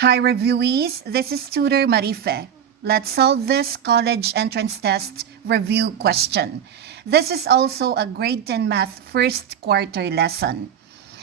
Hi reviewees, this is Tutor Marife. Let's solve this college entrance test review question. This is also a grade 10 math first quarter lesson.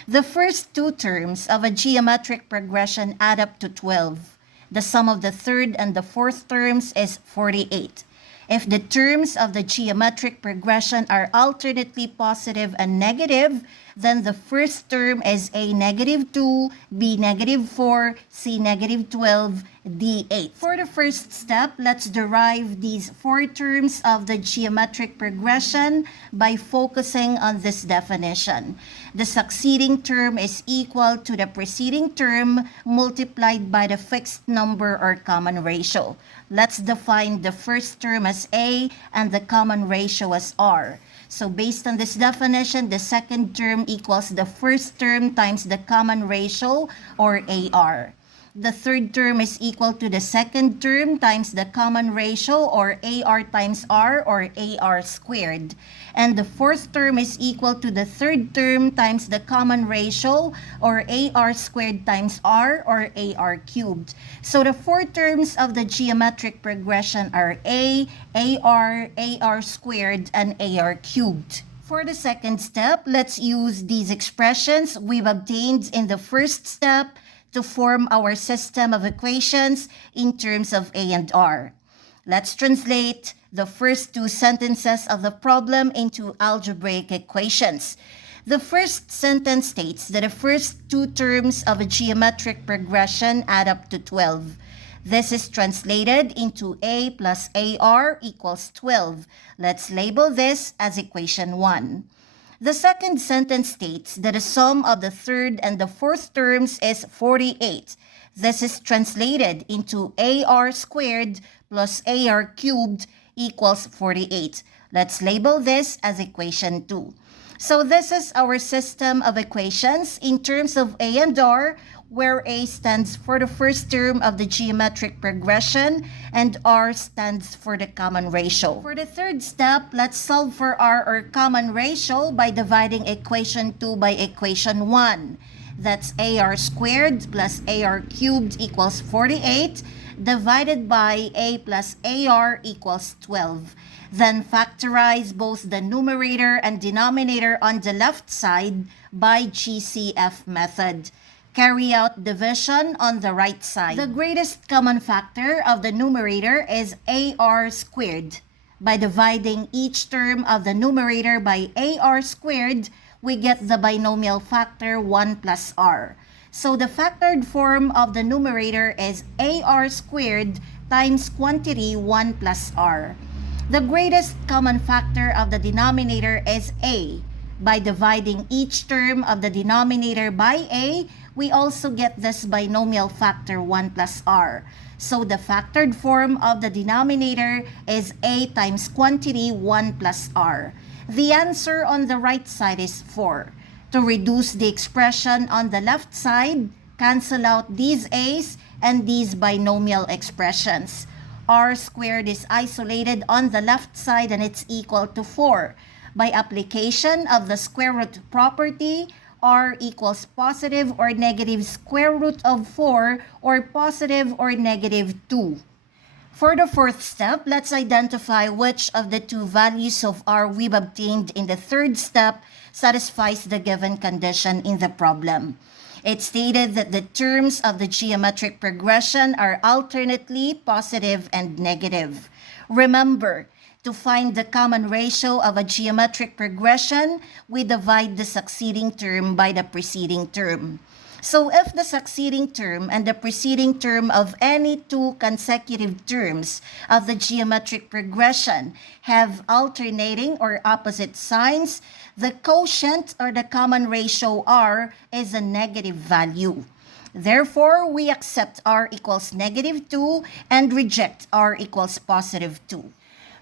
The first two terms of a geometric progression add up to 12. The sum of the third and the fourth terms is 48. If the terms of the geometric progression are alternately positive and negative, then the first term is a negative 2, b negative 4, c negative 12, d 8. For the first step, let's derive these four terms of the geometric progression by focusing on this definition. The succeeding term is equal to the preceding term multiplied by the fixed number or common ratio. Let's define the first term as a and the common ratio as r. So based on this definition, the second term equals the first term times the common ratio, or AR. The third term is equal to the second term times the common ratio, or AR times R, or AR squared. And the fourth term is equal to the third term times the common ratio, or AR squared times R, or AR cubed. So the four terms of the geometric progression are A, AR, AR squared, and AR cubed. For the second step, let's use these expressions we've obtained in the first step to form our system of equations in terms of A and R. Let's translate the first two sentences of the problem into algebraic equations. The first sentence states that the first two terms of a geometric progression add up to 12. This is translated into A plus AR equals 12. Let's label this as equation 1. The second sentence states that the sum of the third and the fourth terms is 48. This is translated into AR squared plus AR cubed equals 48. Let's label this as equation 2. So this is our system of equations in terms of A and R, where A stands for the first term of the geometric progression and R stands for the common ratio. For the third step, let's solve for R, or common ratio, by dividing equation 2 by equation 1. That's AR squared plus AR cubed equals 48 divided by A plus AR equals 12. Then factorize both the numerator and denominator on the left side by GCF method. Carry out division on the right side. The greatest common factor of the numerator is AR squared. By dividing each term of the numerator by AR squared, we get the binomial factor 1 plus R. So the factored form of the numerator is AR squared times quantity 1 plus R. The greatest common factor of the denominator is A. By dividing each term of the denominator by A, we also get this binomial factor 1 plus R. So the factored form of the denominator is A times quantity 1 plus R. The answer on the right side is 4. To reduce the expression on the left side, cancel out these A's and these binomial expressions. R squared is isolated on the left side and it's equal to 4. By application of the square root property, R equals positive or negative square root of 4 or positive or negative 2. For the fourth step, let's identify which of the two values of R we've obtained in the third step satisfies the given condition in the problem. It stated that the terms of the geometric progression are alternately positive and negative. Remember, to find the common ratio of a geometric progression, we divide the succeeding term by the preceding term. So if the succeeding term and the preceding term of any two consecutive terms of the geometric progression have alternating or opposite signs, the quotient or the common ratio R is a negative value. Therefore, we accept R equals negative 2 and reject R equals positive 2.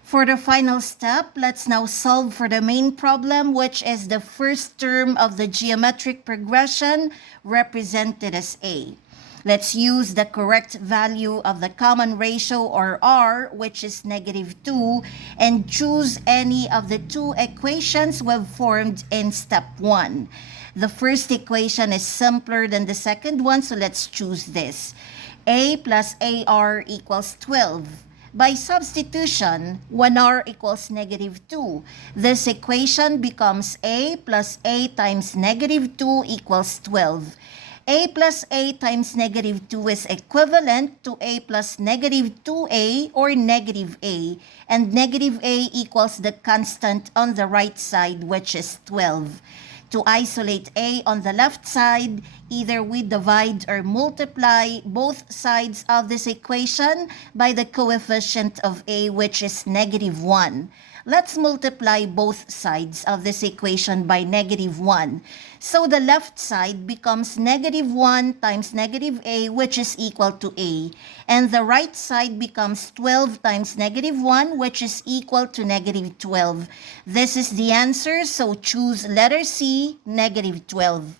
For the final step, let's now solve for the main problem, which is the first term of the geometric progression represented as A. Let's use the correct value of the common ratio or R, which is -2, and choose any of the two equations we've formed in step 1. The first equation is simpler than the second one, so let's choose this. A plus AR equals 12. By substitution, 1R equals -2. This equation becomes A plus A times -2 equals 12. A plus A times -2 is equivalent to A plus -2A or -A, and -A equals the constant on the right side, which is 12. To isolate A on the left side, either we divide or multiply both sides of this equation by the coefficient of A, which is -1. Let's multiply both sides of this equation by -1. So the left side becomes -1 times -A, which is equal to A. And the right side becomes 12 times -1, which is equal to -12. This is the answer, so choose letter C, -12.